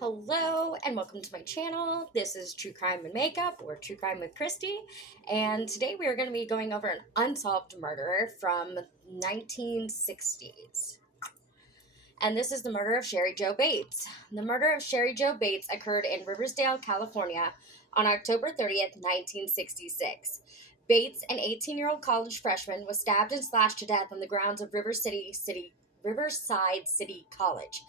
Hello and welcome to my channel. This is True Crime and Makeup, or True Crime with Christy, and today we are going to be going over an unsolved murder from 1960s. And this is the murder of Cheri Jo Bates. The murder of Cheri Jo Bates occurred in Riversdale, California on October 30th, 1966. Bates, an 18-year-old college freshman, was stabbed and slashed to death on the grounds of Riverside City College.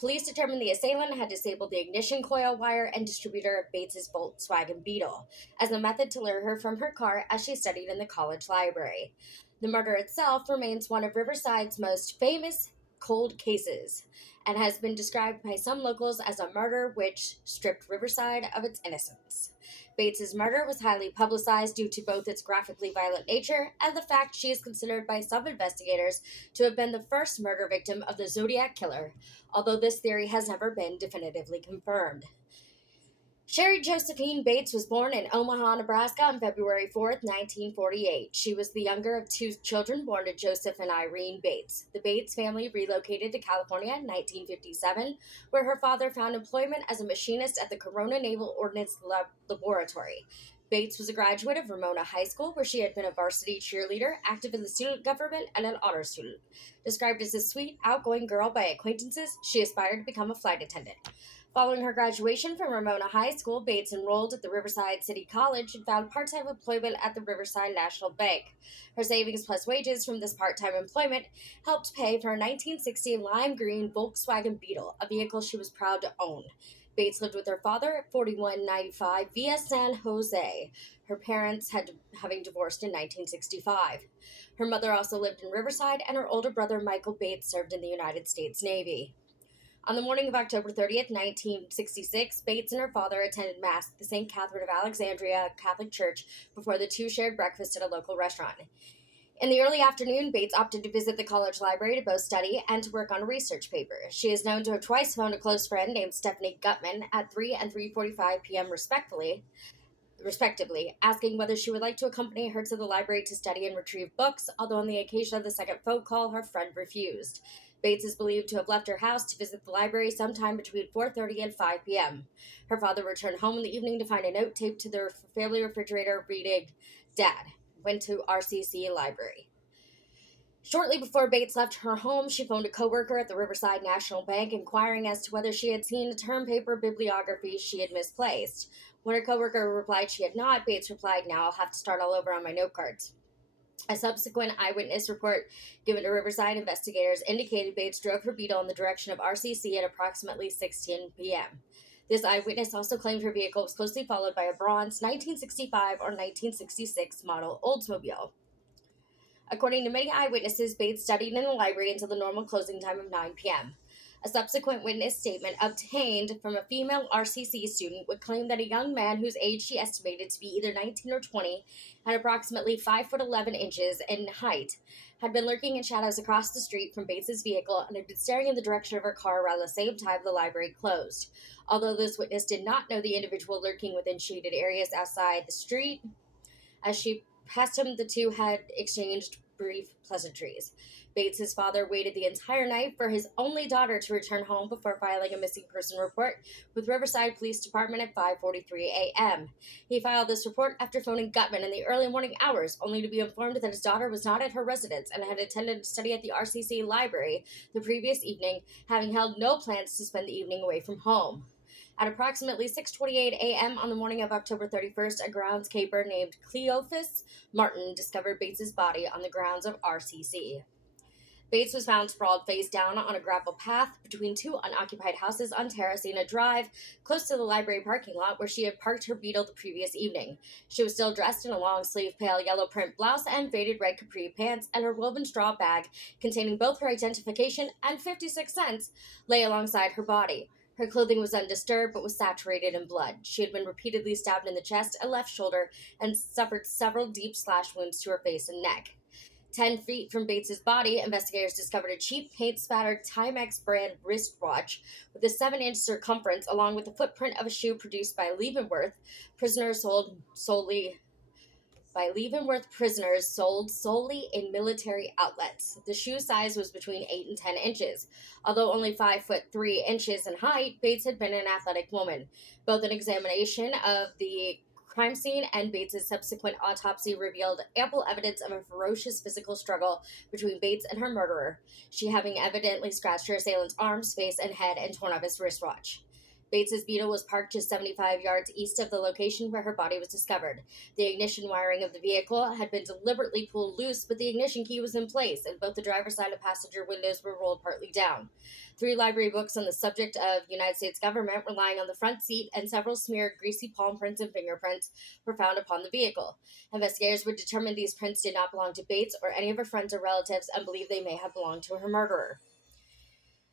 Police determined the assailant had disabled the ignition coil wire and distributor of Bates's Volkswagen Beetle as a method to lure her from her car as she studied in the college library. The murder itself remains one of Riverside's most famous cold cases and has been described by some locals as a murder which stripped Riverside of its innocence. Bates's murder was highly publicized due to both its graphically violent nature and the fact she is considered by some investigators to have been the first murder victim of the Zodiac Killer, although this theory has never been definitively confirmed. Cheri Josephine Bates was born in Omaha, Nebraska on February 4th, 1948. She was the younger of two children born to Joseph and Irene Bates. The Bates family relocated to California in 1957, where her father found employment as a machinist at the Corona Naval Ordnance Laboratory. Bates was a graduate of Ramona High School, where she had been a varsity cheerleader, active in the student government, and an honor student. Described as a sweet, outgoing girl by acquaintances, she aspired to become a flight attendant. Following her graduation from Ramona High School, Bates enrolled at the Riverside City College and found part-time employment at the Riverside National Bank. Her savings plus wages from this part-time employment helped pay for a 1960 lime green Volkswagen Beetle, a vehicle she was proud to own. Bates lived with her father at 4195 Via San Jose. Her parents having divorced in 1965. Her mother also lived in Riverside, and her older brother Michael Bates served in the United States Navy. On the morning of October 30th, 1966, Bates and her father attended Mass at the St. Catherine of Alexandria Catholic Church before the two shared breakfast at a local restaurant. In the early afternoon, Bates opted to visit the college library to both study and to work on a research paper. She is known to have twice phoned a close friend named Stephanie Gutman at 3 and 3:45 p.m. respectively, asking whether she would like to accompany her to the library to study and retrieve books, although on the occasion of the second phone call, her friend refused. Bates is believed to have left her house to visit the library sometime between 4:30 and 5 p.m. Her father returned home in the evening to find a note taped to their family refrigerator reading, "Dad, went to RCC library." Shortly before Bates left her home, she phoned a coworker at the Riverside National Bank inquiring as to whether she had seen a term paper bibliography she had misplaced. When her coworker replied she had not, Bates replied, "Now I'll have to start all over on my note cards." A subsequent eyewitness report given to Riverside investigators indicated Bates drove her Beetle in the direction of RCC at approximately 6:10 p.m. This eyewitness also claimed her vehicle was closely followed by a bronze 1965 or 1966 model Oldsmobile. According to many eyewitnesses, Bates studied in the library until the normal closing time of 9 p.m. A subsequent witness statement obtained from a female RCC student would claim that a young man whose age she estimated to be either 19 or 20 and approximately 5'11" in height had been lurking in shadows across the street from Bates's vehicle and had been staring in the direction of her car around the same time the library closed. Although this witness did not know the individual lurking within shaded areas outside the street, as she passed him, the two had exchanged brief pleasantries. Bates's father waited the entire night for his only daughter to return home before filing a missing person report with Riverside Police Department at 5:43 a.m. He filed this report after phoning Gutman in the early morning hours, only to be informed that his daughter was not at her residence and had attended study at the RCC library the previous evening, having held no plans to spend the evening away from home. At approximately 6:28 a.m. on the morning of October 31st, a groundskeeper named Cleophas Martin discovered Bates's body on the grounds of RCC. Bates was found sprawled face down on a gravel path between two unoccupied houses on Terracina Drive, close to the library parking lot where she had parked her Beetle the previous evening. She was still dressed in a long-sleeve pale yellow print blouse and faded red capri pants, and her woven straw bag, containing both her identification and 56 cents, lay alongside her body. Her clothing was undisturbed but was saturated in blood. She had been repeatedly stabbed in the chest and left shoulder and suffered several deep slash wounds to her face and neck. 10 feet from Bates's body, investigators discovered a cheap paint-spattered Timex brand wristwatch with a 7-inch circumference, along with the footprint of a shoe produced by Leavenworth. Prisoners sold solely by Leavenworth prisoners sold solely in military outlets. The shoe size was between 8 and 10 inches. Although only 5'3" in height, Bates had been an athletic woman. Both an examination of the crime scene and Bates's subsequent autopsy revealed ample evidence of a ferocious physical struggle between Bates and her murderer, she having evidently scratched her assailant's arms, face, and head and torn up his wristwatch. Bates's Beetle was parked just 75 yards east of the location where her body was discovered. The ignition wiring of the vehicle had been deliberately pulled loose, but the ignition key was in place, and both the driver's side and passenger windows were rolled partly down. 3 library books on the subject of United States government were lying on the front seat, and several smeared greasy palm prints and fingerprints were found upon the vehicle. Investigators would determine these prints did not belong to Bates or any of her friends or relatives and believe they may have belonged to her murderer.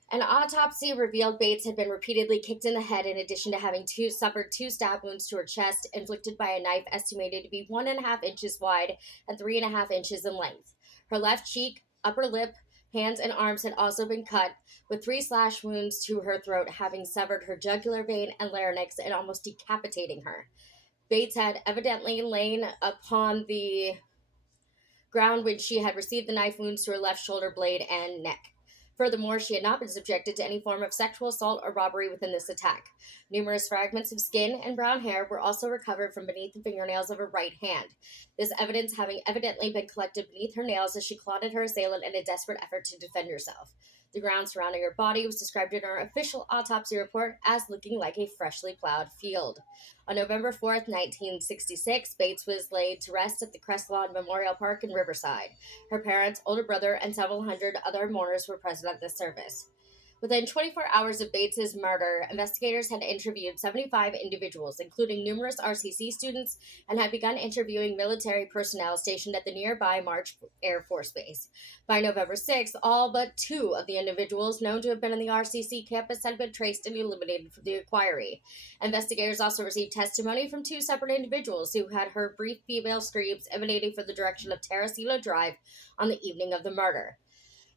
An autopsy revealed Bates had been repeatedly kicked in the head in addition to having suffered 2 stab wounds to her chest, inflicted by a knife estimated to be 1.5 inches wide and 3.5 inches in length. Her left cheek, upper lip, hands, and arms had also been cut, with 3 slash wounds to her throat having severed her jugular vein and larynx and almost decapitating her. Bates had evidently lain upon the ground when she had received the knife wounds to her left shoulder blade and neck. Furthermore, she had not been subjected to any form of sexual assault or robbery within this attack. Numerous fragments of skin and brown hair were also recovered from beneath the fingernails of her right hand, this evidence having evidently been collected beneath her nails as she clawed at her assailant in a desperate effort to defend herself. The ground surrounding her body was described in her official autopsy report as looking like a freshly plowed field. On November 4th, 1966, Bates was laid to rest at the Crestlawn Memorial Park in Riverside. Her parents, older brother, and several hundred other mourners were present at this service. Within 24 hours of Bates's murder, investigators had interviewed 75 individuals, including numerous RCC students, and had begun interviewing military personnel stationed at the nearby March Air Force Base. By November 6th, all but 2 of the individuals known to have been on the RCC campus had been traced and eliminated from the inquiry. Investigators also received testimony from 2 separate individuals who had heard brief female screams emanating from the direction of Terracina Drive on the evening of the murder.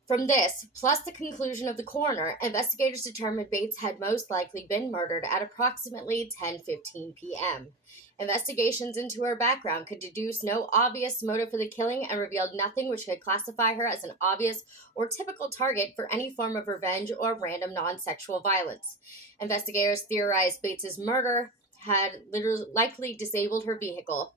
From this, plus the conclusion of the coroner, investigators determined Bates had most likely been murdered at approximately 10:15 p.m. Investigations into her background could deduce no obvious motive for the killing and revealed nothing which could classify her as an obvious or typical target for any form of revenge or random non-sexual violence. Investigators theorized Bates's murderer had likely disabled her vehicle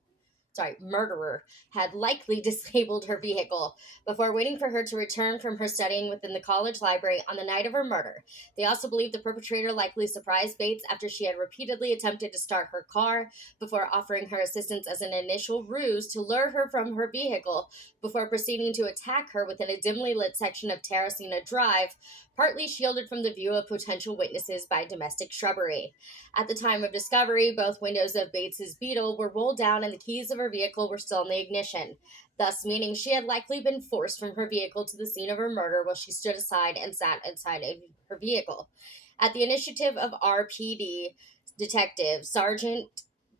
before waiting for her to return from her studying within the college library on the night of her murder. They also believe the perpetrator likely surprised Bates after she had repeatedly attempted to start her car before offering her assistance as an initial ruse to lure her from her vehicle before proceeding to attack her within a dimly lit section of Terracina Drive, partly shielded from the view of potential witnesses by domestic shrubbery. At the time of discovery, both windows of Bates's Beetle were rolled down and the keys of her vehicle were still in the ignition, thus meaning she had likely been forced from her vehicle to the scene of her murder while she stood aside and sat inside of her vehicle. At the initiative of RPD Detective Sergeant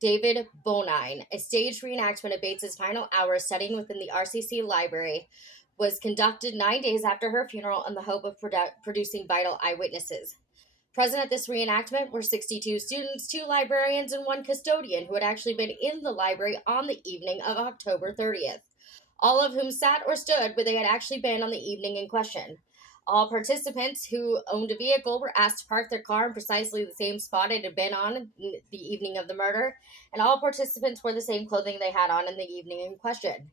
David Bonine, a staged reenactment of Bates's final hours studying within the RCC library was conducted 9 days after her funeral in the hope of producing vital eyewitnesses. Present at this reenactment were 62 students, 2 librarians, and 1 custodian who had actually been in the library on the evening of October 30th, all of whom sat or stood where they had actually been on the evening in question. All participants who owned a vehicle were asked to park their car in precisely the same spot it had been on the evening of the murder, and all participants wore the same clothing they had on in the evening in question.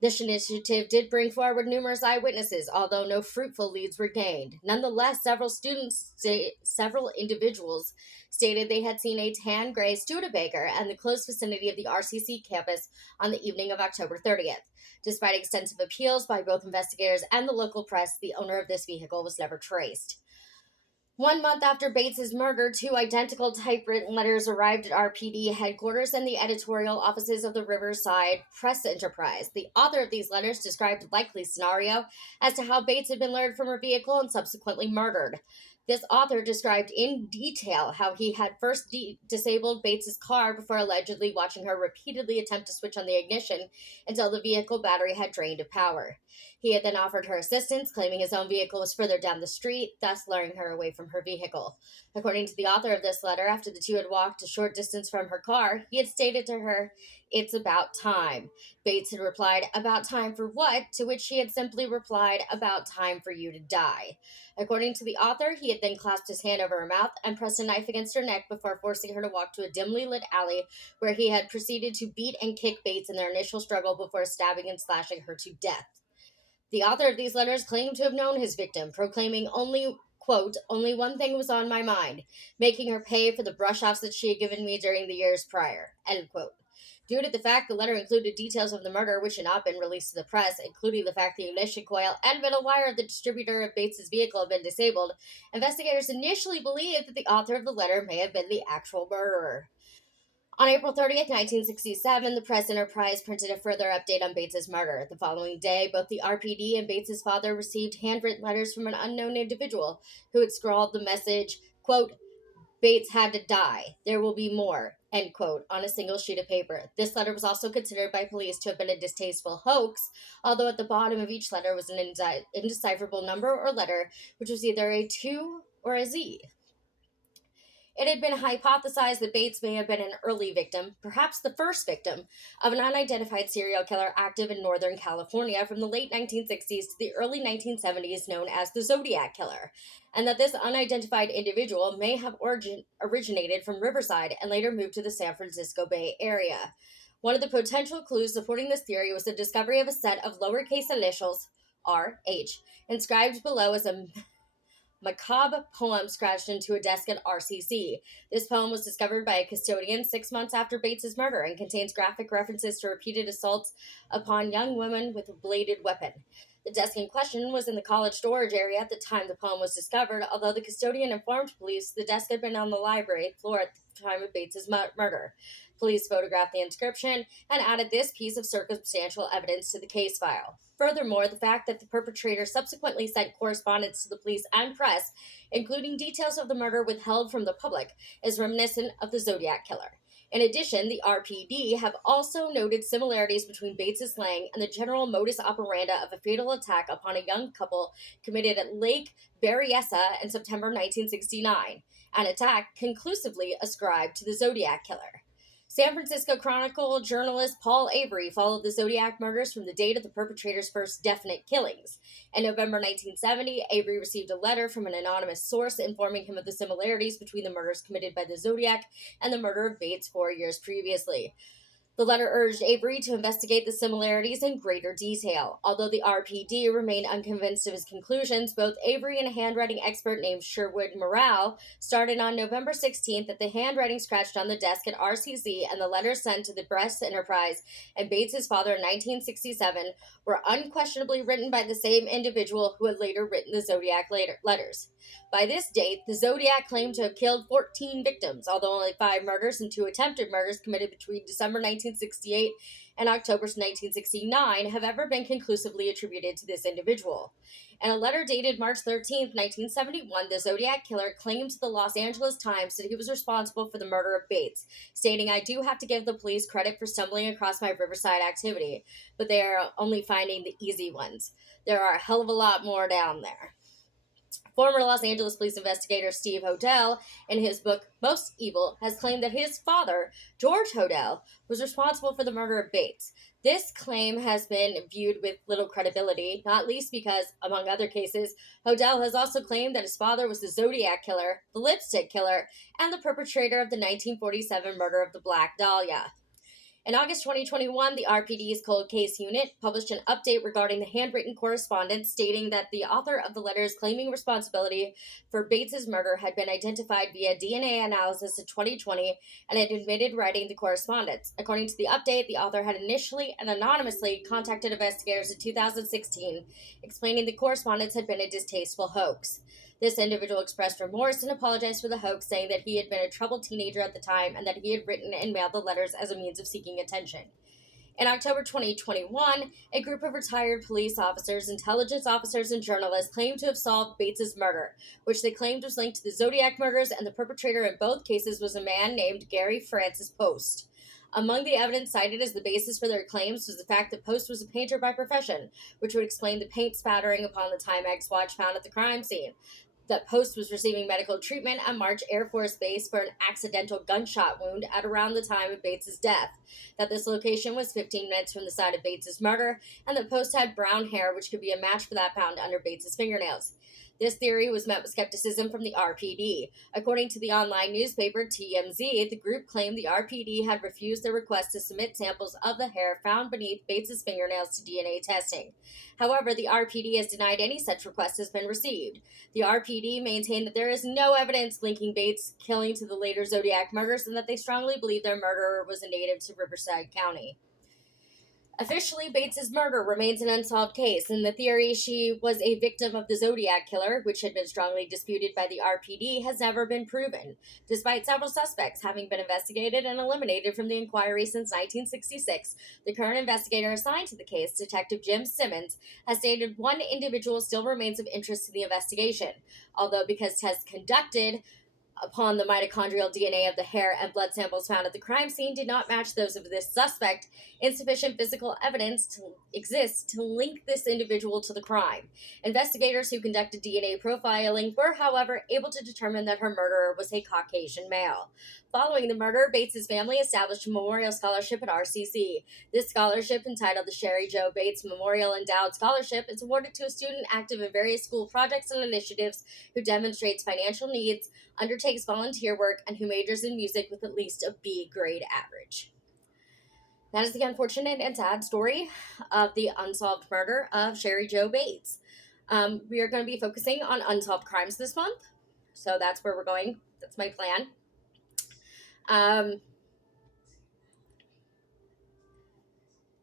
This initiative did bring forward numerous eyewitnesses, although no fruitful leads were gained. Nonetheless, several individuals stated they had seen a tan gray Studebaker in the close vicinity of the RCC campus on the evening of October 30th. Despite extensive appeals by both investigators and the local press, the owner of this vehicle was never traced. 1 month after Bates's murder, 2 identical typewritten letters arrived at RPD headquarters and the editorial offices of the Riverside Press Enterprise. The author of these letters described a likely scenario as to how Bates had been lured from her vehicle and subsequently murdered. This author described in detail how he had first disabled Bates's car before allegedly watching her repeatedly attempt to switch on the ignition until the vehicle battery had drained of power. He had then offered her assistance, claiming his own vehicle was further down the street, thus luring her away from her vehicle. According to the author of this letter, after the 2 had walked a short distance from her car, he had stated to her, "It's about time." Bates had replied, "About time for what?" To which she had simply replied, "About time for you to die." According to the author, he had then clasped his hand over her mouth and pressed a knife against her neck before forcing her to walk to a dimly lit alley where he had proceeded to beat and kick Bates in their initial struggle before stabbing and slashing her to death. The author of these letters claimed to have known his victim, proclaiming only, quote, "Only one thing was on my mind, making her pay for the brush-offs that she had given me during the years prior," end quote. Due to the fact the letter included details of the murder which had not been released to the press, including the fact the ignition coil and metal wire of the distributor of Bates's vehicle had been disabled, investigators initially believed that the author of the letter may have been the actual murderer. On April 30th, 1967, the Press Enterprise printed a further update on Bates's murder. The following day, both the RPD and Bates's father received handwritten letters from an unknown individual who had scrawled the message, quote, "Bates had to die. There will be more," end quote, on a single sheet of paper. This letter was also considered by police to have been a distasteful hoax, although at the bottom of each letter was an indecipherable number or letter, which was either a 2 or a Z. It had been hypothesized that Bates may have been an early victim, perhaps the first victim, of an unidentified serial killer active in Northern California from the late 1960s to the early 1970s, known as the Zodiac Killer, and that this unidentified individual may have originated from Riverside and later moved to the San Francisco Bay Area. One of the potential clues supporting this theory was the discovery of a set of lowercase initials, RH, inscribed below as a macabre poem scratched into a desk at RCC. This poem was discovered by a custodian 6 months after Bates's murder and contains graphic references to repeated assaults upon young women with a bladed weapon. The desk in question was in the college storage area at the time the poem was discovered, although the custodian informed police the desk had been on the library floor at the time of Bates's murder. Police photographed the inscription and added this piece of circumstantial evidence to the case file. Furthermore, the fact that the perpetrator subsequently sent correspondence to the police and press, including details of the murder withheld from the public, is reminiscent of the Zodiac Killer. In addition, the RPD have also noted similarities between Bates's slang and the general modus operandi of a fatal attack upon a young couple committed at Lake Berryessa in September 1969, an attack conclusively ascribed to the Zodiac Killer. San Francisco Chronicle journalist Paul Avery followed the Zodiac murders from the date of the perpetrator's first definite killings. In November 1970, Avery received a letter from an anonymous source informing him of the similarities between the murders committed by the Zodiac and the murder of Bates 4 years previously. The letter urged Avery to investigate the similarities in greater detail. Although the RPD remained unconvinced of his conclusions, both Avery and a handwriting expert named Sherwood Morale started on November 16th that the handwriting scratched on the desk at RCC and the letters sent to the Press Enterprise and Bates's father in 1967 were unquestionably written by the same individual who had later written the Zodiac letters. By this date, the Zodiac claimed to have killed 14 victims, although only 5 murders and 2 attempted murders committed between December 1968 and October 1969 have ever been conclusively attributed to this individual. In a letter dated March 13, 1971, the Zodiac Killer claimed to the Los Angeles Times that he was responsible for the murder of Bates, stating, "I do have to give the police credit for stumbling across my Riverside activity, but they are only finding the easy ones. There are a hell of a lot more down there." Former Los Angeles police investigator Steve Hodel, in his book Most Evil, has claimed that his father, George Hodel, was responsible for the murder of Bates. This claim has been viewed with little credibility, not least because, among other cases, Hodel has also claimed that his father was the Zodiac Killer, the Lipstick Killer, and the perpetrator of the 1947 murder of the Black Dahlia. In August 2021, the RPD's Cold Case Unit published an update regarding the handwritten correspondence stating that the author of the letters claiming responsibility for Bates's murder had been identified via DNA analysis in 2020 and had admitted writing the correspondence. According to the update, the author had initially and anonymously contacted investigators in 2016, explaining the correspondence had been a distasteful hoax. This individual expressed remorse and apologized for the hoax, saying that he had been a troubled teenager at the time and that he had written and mailed the letters as a means of seeking attention. In October 2021, a group of retired police officers, intelligence officers, and journalists claimed to have solved Bates's murder, which they claimed was linked to the Zodiac murders, and the perpetrator in both cases was a man named Gary Francis Post. Among the evidence cited as the basis for their claims was the fact that Post was a painter by profession, which would explain the paint spattering upon the Timex watch found at the crime scene. that Post was receiving medical treatment at March Air Force Base for an accidental gunshot wound at around the time of Bates's death, that this location was 15 minutes from the site of Bates's murder, and that Post had brown hair, which could be a match for that found under Bates's fingernails. This theory was met with skepticism from the RPD. According to the online newspaper TMZ, the group claimed the RPD had refused their request to submit samples of the hair found beneath Bates's fingernails to DNA testing. However, the RPD has denied any such request has been received. The RPD maintained that there is no evidence linking Bates' killing to the later Zodiac murders and that they strongly believe their murderer was a native to Riverside County. Officially, Bates's murder remains an unsolved case, and the theory she was a victim of the Zodiac killer, which had been strongly disputed by the RPD, has never been proven. Despite several suspects having been investigated and eliminated from the inquiry since 1966, the current investigator assigned to the case, Detective Jim Simmons, has stated one individual still remains of interest to the investigation. Although, because tests conducted upon the mitochondrial DNA of the hair and blood samples found at the crime scene did not match those of this suspect, insufficient physical evidence exists to link this individual to the crime. Investigators who conducted DNA profiling were, however, able to determine that her murderer was a Caucasian male. Following the murder, Bates's family established a memorial scholarship at RCC. This scholarship, entitled the Cheri Jo Bates Memorial Endowed Scholarship, is awarded to a student active in various school projects and initiatives who demonstrates financial needs, undertakes volunteer work, and who majors in music with at least a B grade average. That is the unfortunate and sad story of the unsolved murder of Cheri Jo Bates. We are going to be focusing on unsolved crimes this month, so that's where we're going. That's my plan.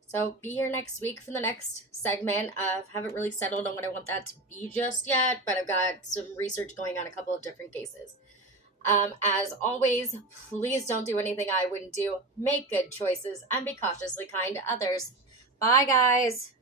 So be here next week for the next segment. I haven't really settled on what I want that to be just yet, but I've got some research going on a couple of different cases. As always, please don't do anything I wouldn't do. Make good choices and be cautiously kind to others. Bye, guys.